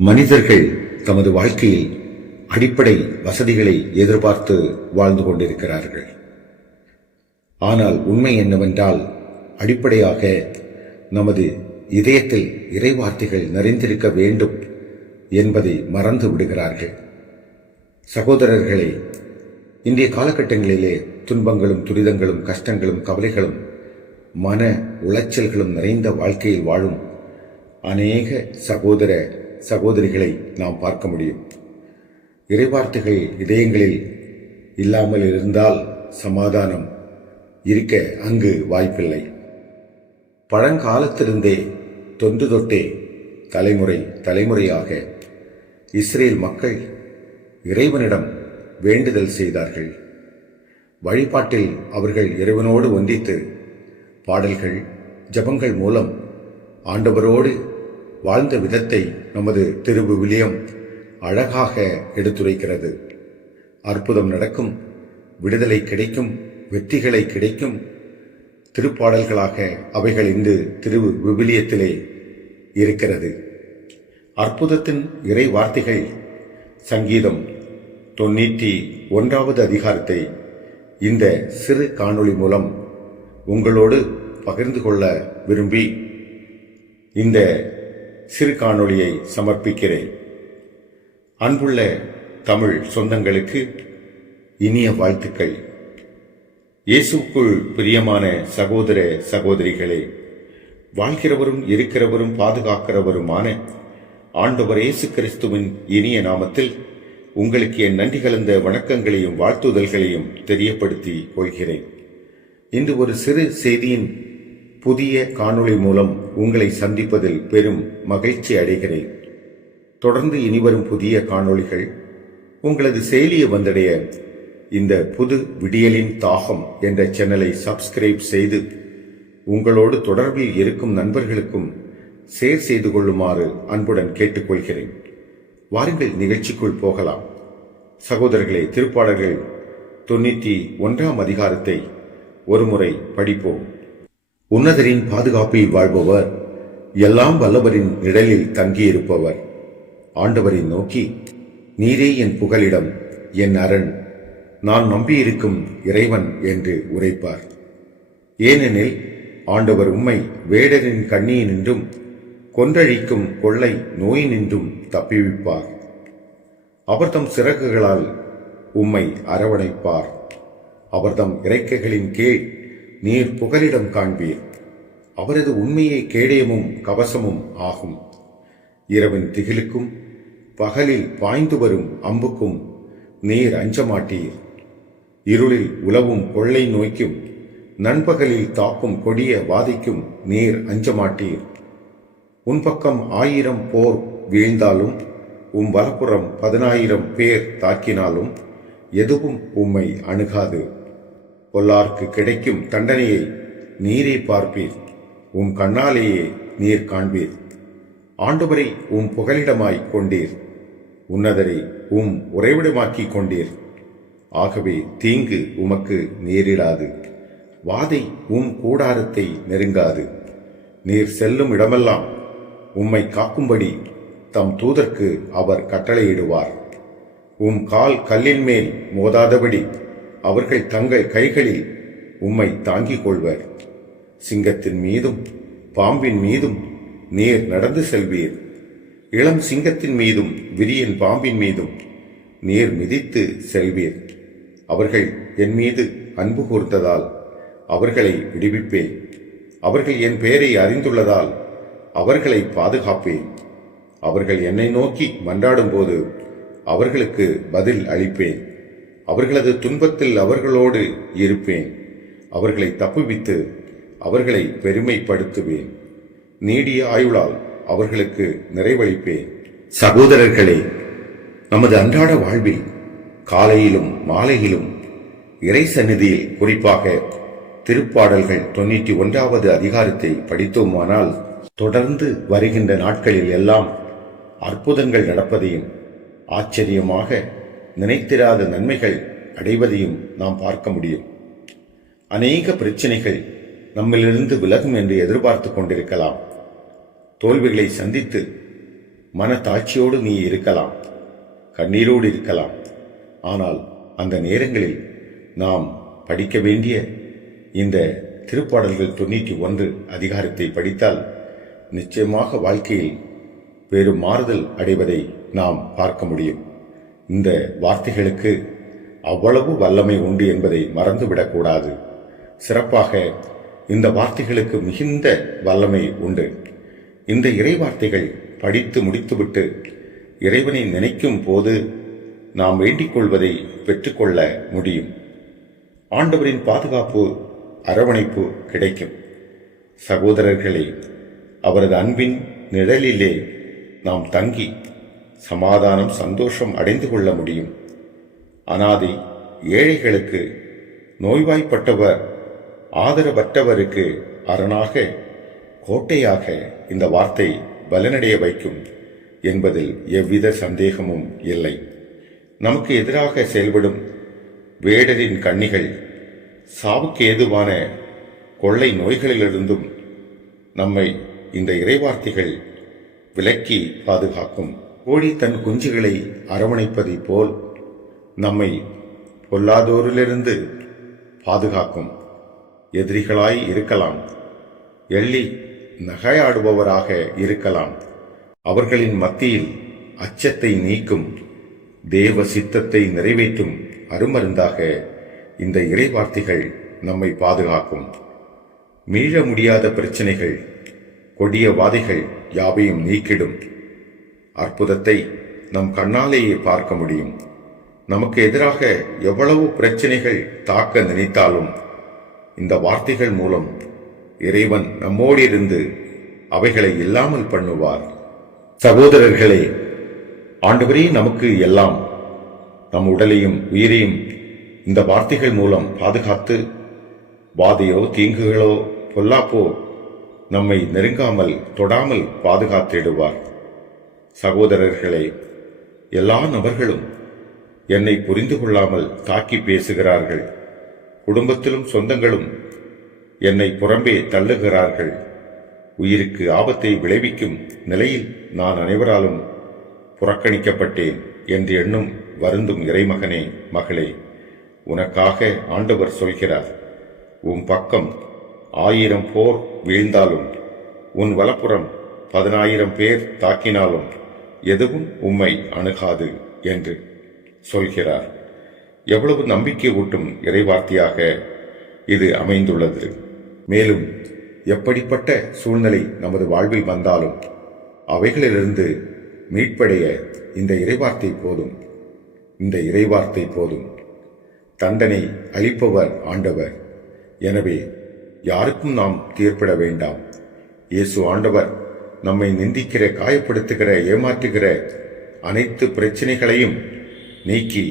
மனிதர்கள் தமது வாழ்க்கையில் அடிப்படை வசதிகளை எதிர்பார்த்து வாழ்ந்து கொண்டிருக்கிறார்கள். ஆனால் உண்மை என்னவென்றால், அடிப்படையாக நமது இதயத்தில் இறைவார்த்தைகள் நிறைந்திருக்க வேண்டும் என்பதை மறந்து விடுகிறார்கள். சகோதரர்களே, இன்றைய காலகட்டங்களிலே துன்பங்களும் துரிதங்களும் கஷ்டங்களும் கவலைகளும் மன உளைச்சல்களும் நிறைந்த வாழ்க்கையில் வாழும் அநேக சகோதர சகோதரிகளை நாம் பார்க்க முடியும். இறைவார்த்தைகள் இதயங்களில் இல்லாமல் இருந்தால் சமாதானம் இருக்க அங்கு வாய்ப்பில்லை. பழங்காலத்திலிருந்தே தொன்று தொட்டே தலைமுறை தலைமுறையாக இஸ்ரேல் மக்கள் இறைவனிடம் வேண்டுதல் செய்தார்கள். வழிபாட்டில் அவர்கள் இறைவனோடு ஒன்றித்து பாடல்கள் ஜபங்கள் மூலம் ஆண்டவரோடு வாழ்ந்த விதத்தை நமது திருவிவிலியம் அழகாக எடுத்துரைக்கிறது. அற்புதம் நடக்கும், விடுதலை கிடைக்கும், வெற்றிகளை கிடைக்கும் திருப்பாடல்களாக அவைகள் இந்த திருவிவிலியத்திலே இருக்கிறது. அற்புதத்தின் இறை வார்த்தைகள் சங்கீதம் 91வது அதிகாரத்தை இந்த சிறு காணொளி மூலம் உங்களோடு பகிர்ந்து கொள்ள விரும்பி இந்த சிறு காணொளியை சமர்ப்பிக்கிறேன். அன்புள்ள தமிழ் சொந்தங்களுக்கு இனிய வாழ்த்துக்கள். இயேசுக்குள் பிரியமான சகோதர சகோதரிகளே, வாழ்கிறவரும் இருக்கிறவரும் பாதுகாக்கிறவருமான ஆண்டவர் இயேசு கிறிஸ்துவின் இனிய நாமத்தில் உங்களுக்கு என் நன்றி கலந்த வணக்கங்களையும் வாழ்த்துதல்களையும் தெரியப்படுத்தி கொள்கிறேன். இன்று ஒரு சிறு செய்தியின் புதிய காணொளி மூலம் உங்களை சந்திப்பதில் பெரும் மகிழ்ச்சி அடைகிறேன். தொடர்ந்து இனிவரும் புதிய காணொளிகள் உங்களது செயலியை வந்தடைய இந்த புது விடியலின் தாகம் என்ற சேனலை சப்ஸ்கிரைப் செய்து உங்களோடு தொடர்பில் இருக்கும் நண்பர்களுக்கும் ஷேர் செய்து கொள்ளுமாறு அன்புடன் கேட்டுக்கொள்கிறேன். வாருங்கள் நிகழ்ச்சிக்குள் போகலாம். சகோதரர்களே, திருப்பாடல்கள் 91ஆம் அதிகாரத்தை ஒருமுறை படிப்போம். உன்னதரின் பாதுகாப்பில் வாழ்பவர், எல்லாம் வல்லவரின் நிழலில் தங்கியிருப்பவர் ஆண்டவரை நோக்கி, நீரே என் புகலிடம், என் அரண், நான் நம்பியிருக்கும் இறைவன் என்று உரைப்பார். ஏனெனில் ஆண்டவர் உம்மை வேடரின் கண்ணியினின்றும் கொன்றழிக்கும் கொள்ளை நோயினின்றும் தப்பிவிப்பார். அவர்தம் சிறகுகளால் உம்மை அரவணைப்பார். அவர்தம் இறக்கைகளின் கீழ் நீர் புகலிடம் காண்பீர். அவரது உண்மையை கேடயமும் கவசமும் ஆகும். இரவின் திகிலுக்கும் பகலில் பாய்ந்து வரும் அம்புக்கும் நீர் அஞ்சமாட்டீர். இருளில் உலவும் கொள்ளை நோய்க்கும் நண்பகலில் தாக்கும் கொடிய வாதைக்கும் நீர் அஞ்சமாட்டீர். உன் பக்கம் 1000 போர் வீழ்ந்தாலும் உம் வலப்புறம் 10,000 பேர் தாக்கினாலும் எதுவும் உம்மை அணுகாது. பொல்லார்க்கு கிடைக்கும் தண்டனையை நீரே பார்ப்பீர். உம் கண்ணாலேயே நீர் காண்பீர். ஆண்டவரை உம் புகலிடமாய் கொண்டீர். உன்னதரை உம் உறைவிடமாக்கிக் கொண்டீர். ஆகவே தீங்கு உமக்கு நேரிடாது. வாதை உம் கூடாரத்தை நெருங்காது. நீர் செல்லும் இடமெல்லாம் உம்மை காக்கும்படி தம் தூதர்க்கு அவர் கட்டளையிடுவார். உம் கால் கல்லின் மேல் மோதாதபடி அவர்கள் தங்கள் கைகளில் உம்மை தாங்கிக் கொள்வர். சிங்கத்தின் மீதும் பாம்பின் மீதும் நீர் நடந்து செல்வீர். இளம் சிங்கத்தின் மீதும் விரியன் பாம்பின் மீதும் நீர் மிதித்து செல்வீர். அவர்கள் என் மீது அன்பு கூர்ந்ததால் அவர்களை விடுவிப்பேன். அவர்கள் என் பெயரை அறிந்துள்ளதால் அவர்களை பாதுகாப்பேன். அவர்கள் என்னை நோக்கி மன்றாடும் போது அவர்களுக்கு பதில் அளிப்பேன். அவர்களது துன்பத்தில் அவர்களோடு இருப்பேன். அவர்களை தப்புவித்து அவர்களை பெருமைப்படுத்துவேன். நீடிய ஆயுளால் அவர்களுக்கு நிறைவளிப்பேன். சகோதரர்களே, நமது அன்றாட வாழ்வில் காலையிலும் மாலையிலும் இறை சந்நிதியில், குறிப்பாக திருப்பாடல்கள் 91வது அதிகாரத்தை படித்தோமானால் தொடர்ந்து வருகின்ற நாட்களில் எல்லாம் அற்புதங்கள் நடப்பதையும் ஆச்சரியமாக நினைத்திராத நன்மைகள் அடைவதையும் நாம் பார்க்க முடியும். அநேக பிரச்சனைகள் நம்மிலிருந்து விலகும் என்று எதிர்பார்த்து கொண்டிருக்கலாம். தோல்விகளை சந்தித்து மனத்தாட்சியோடு நீ இருக்கலாம், கண்ணீரோடு இருக்கலாம். ஆனால் அந்த நேரங்களில் நாம் படிக்க வேண்டிய இந்த திருப்பாடல்கள் 91 அதிகாரத்தை படித்தால் நிச்சயமாக வாழ்க்கையில் வேறு மாறுதல் அடைவதை நாம் பார்க்க முடியும். இந்த வார்த்தைகளுக்கு அவ்வளவு வல்லமை உண்டு என்பதை மறந்துவிடக்கூடாது. சிறப்பாக இந்த வார்த்தைகளுக்கு மிகுந்த வல்லமை உண்டு. இந்த இறை வார்த்தைகள் படித்து முடித்துவிட்டு இறைவனை நினைக்கும் போது நாம் வேண்டிக் கொள்வதை பெற்றுக்கொள்ள முடியும். ஆண்டவரின் பாதுகாப்பு, அரவணைப்பு கிடைக்கும். சகோதரர்களே, அவரது அன்பின் நிழலிலே நாம் தங்கி சமாதானம், சந்தோஷம் அடைந்து கொள்ள முடியும். அனாதை, ஏழைகளுக்கு, நோய்வாய்ப்பட்டவர், ஆதரவற்றவருக்கு அரணாக, கோட்டையாக இந்த வார்த்தை பலனடைய வைக்கும் என்பதில் எவ்வித சந்தேகமும் இல்லை. நமக்கு எதிராக செயல்படும் வேடரின் கண்ணிகள், சாவுக்கு ஏதுவான கொள்ளை நோய்களிலிருந்தும் நம்மை இந்த இறைவார்த்தைகள் விலக்கி பாதுகாக்கும். கோழி தன் குஞ்சுகளை அரவணைப்பதைப் போல் நம்மை பொல்லாதோரிலிருந்து பாதுகாக்கும். எதிரிகளாய் இருக்கலாம், எள்ளி நகையாடுபவராக இருக்கலாம், அவர்களின் மத்தியில் அச்சத்தை நீக்கும், தேவ சித்தத்தை நிறைவேற்றும் அருமருந்தாக இந்த இறைவார்த்தைகள் நம்மை பாதுகாக்கும். மீள முடியாத பிரச்சனைகள், கொடிய வாதைகள் யாவையும் நீக்கிடும். அற்புதத்தை நம் கண்ணாலேயே பார்க்க முடியும். நமக்கு எதிராக எவ்வளவு பிரச்சனைகள் தாக்க நினைத்தாலும் இந்த வார்த்தைகள் மூலம் இறைவன் நம்மோடு இருந்து அவைகளை இல்லாமல் பண்ணுவார். சகோதரர்களே, ஆண்டவரே நமக்கு எல்லாம், நம் உடலையும் உயிரையும் இந்த வார்த்தைகள் மூலம் பாதுகாத்து வாதையோ தீங்குகளோ பொல்லாப்போ நம்மை நெருங்காமல் தொடாமல் பாதுகாத்திடுவார். சகோதரர்களே, எல்லா நபர்களும் என்னை புரிந்து கொள்ளாமல் தாக்கி பேசுகிறார்கள். குடும்பத்திலும் சொந்தங்களும் என்னை புறம்பே தள்ளுகிறார்கள். உயிருக்கு ஆபத்தை விளைவிக்கும் நிலையில் நான் அனைவராலும் புறக்கணிக்கப்பட்டேன் என்று எண்ணும் வருந்தும் இறைமகனே, மகளே, உனக்காக ஆண்டவர் சொல்கிறார், உன் பக்கம் 1000 போர் வீழ்ந்தாலும், உன் வலப்புறம் 10,000 பேர் தாக்கினாலும் எதுவும் உம்மை அணுகாது என்று சொல்கிறார். எவ்வளவு நம்பிக்கை ஊட்டும் இறைவார்த்தையாக இது அமைந்துள்ளது. மேலும் எப்படிப்பட்ட சூழ்நிலை நமது வாழ்வில் வந்தாலும் அவைகளிலிருந்து மீட்படைய இந்த இறைவார்த்தை போதும். இந்த இறைவார்த்தை போதும். தண்டனை அளிப்பவர் ஆண்டவர். எனவே யாருக்கும் நாம் தீர்ப்பிட வேண்டாம். இயேசு ஆண்டவர் நம்மை நிந்திக்கிற, காயப்படுத்துகிற, ஏமாற்றுகிற அனைத்து பிரச்சனைகளையும் நீக்கி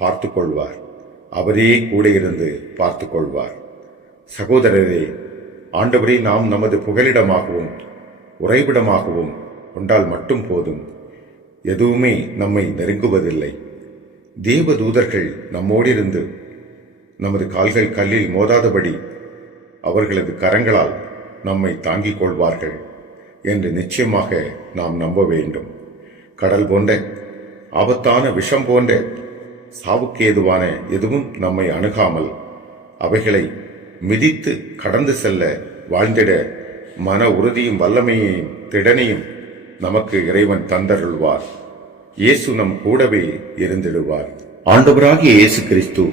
பார்த்து கொள்வார். அவரே கூட இருந்து பார்த்து கொள்வார். சகோதரரே, ஆண்டவரை நாம் நமது புகலிடமாகவும் உறைவிடமாகவும் கொண்டால் மட்டும் போதும். எதுவுமே நம்மை நெருங்குவதில்லை. தேவ தூதர்கள் நம்மோடிருந்து நமது கால்கள் கல்லில் மோதாதபடி அவர்களது கரங்களால் நம்மை தாங்கிக் கொள்வார்கள் என்று நிச்சயமாக நாம் நம்ப வேண்டும். கடல் போன்ற ஆபத்தான விஷம் போன்ற சாவுக்கேதுவான எதுவும் நம்மை அணுகாமல் அவைகளை மிதித்து கடந்து செல்ல, வாழ்ந்திட மன உறுதியும் வல்லமையையும் திடனையும் நமக்கு இறைவன் தந்தருள்வார். இயேசு நம் கூடவே இருந்திடுவார். ஆண்டவராகிய இயேசு கிறிஸ்து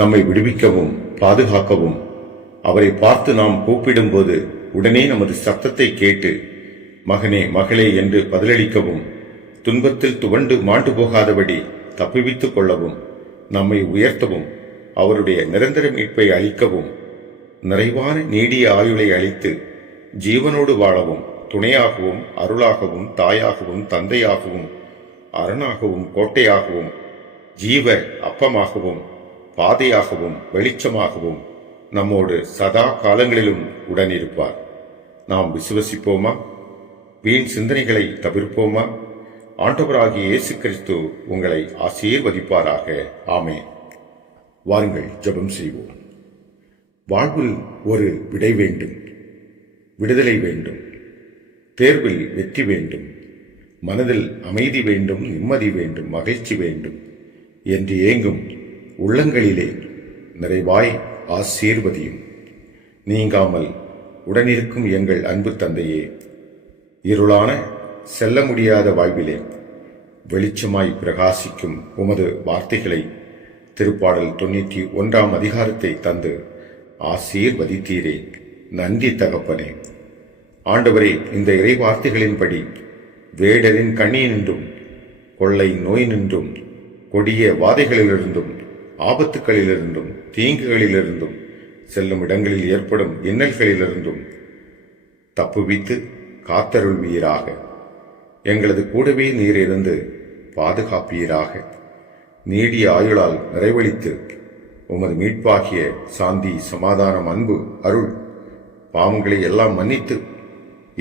நம்மை விடுவிக்கவும் பாதுகாக்கவும், அவரை பார்த்து நாம் கூப்பிடும்போது உடனே நமது சத்தத்தை கேட்டு மகனே, மகளே என்று பதிலளிக்கவும், துன்பத்தில் துவண்டு மாண்டு போகாதபடி தப்புவித்துக் கொள்ளவும், நம்மை உயர்த்தவும், அவருடைய நிரந்தர மீட்பை அளிக்கவும், நிறைவான நீடிய ஆயுளை அளித்து ஜீவனோடு வாழவும், துணையாகவும், அருளாகவும், தாயாகவும், தந்தையாகவும், அரணாகவும், கோட்டையாகவும், ஜீவ அப்பமாகவும், பாதையாகவும், வெளிச்சமாகவும் நம்மோடு சதா காலங்களிலும் உடனிருப்பார். நாம் விசுவசிப்போமா? வீண் சிந்தனைகளை தவிர்ப்போமா? ஆண்டவராகிய இயேசு கிறிஸ்து உங்களை ஆசீர்வதிப்பாராக. ஆமென். வாருங்கள், ஜெபம் செய்வோம். வாழ்வில் ஒரு விடை வேண்டும், விடுதலை வேண்டும், தேர்வில் வெற்றி வேண்டும், மனதில் அமைதி வேண்டும், நிம்மதி வேண்டும், மகிழ்ச்சி வேண்டும் என்று ஏங்கும் உள்ளங்களிலே நிறைவாய் ஆசீர்வதியும். நீங்காமல் உடனிருக்கும் எங்கள் அன்பு தந்தையே, இருளான செல்ல முடியாத வாழ்விலே வெளிச்சமாய் பிரகாசிக்கும் உமது வார்த்தைகளை திருப்பாடல் 91 அதிகாரத்தை தந்து ஆசீர்வதித்தீரே. நன்றி தகப்பனே. ஆண்டவரே, இந்த இறை வார்த்தைகளின்படி வேடரின் கண்ணியினின்றும் கொள்ளை நோய் நின்றும் கொடிய வாதைகளிலிருந்தும் ஆபத்துக்களிலிருந்தும் தீங்குகளிலிருந்தும் செல்லும் இடங்களில் ஏற்படும் இன்னல்களிலிருந்தும் தப்புவித்து காத்தருள்வீராக. எங்களது கூடவே நீர் இருந்து பாதுகாப்பீராக. நீடிய ஆயுளால் நிறைவளித்து உமது மீட்பாகிய சாந்தி, சமாதானம், அன்பு, அருள், பாவங்களை எல்லாம் மன்னித்து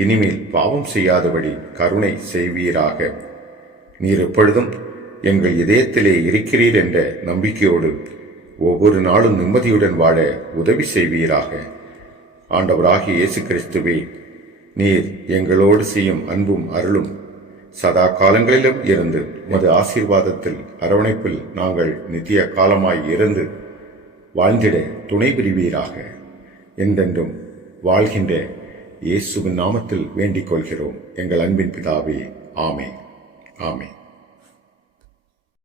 இனிமேல் பாவம் செய்யாதபடி கருணை செய்வீராக. நீர் எப்பொழுதும் எங்கள் இதயத்திலே இருக்கிறீர் என்ற நம்பிக்கையோடு ஒவ்வொரு நாளும் நிம்மதியுடன் வாழ உதவி செய்வீராக. ஆண்டவராகிய இயேசு கிறிஸ்துவே, நீர் எங்களோடு செய்யும் அன்பும் அருளும் சதா காலங்களிலும் இருந்து உமது ஆசீர்வாதத்தில் அரவணைப்பில் நாங்கள் நித்திய காலமாய் இருந்து வாழ்ந்திட துணை புரிவீராக. என்றென்றும் வாழ்கின்ற இயேசுவின் நாமத்தில் வேண்டிக் கொள்கிறோம் எங்கள் அன்பின் பிதாவே. ஆமென். ஆமென்.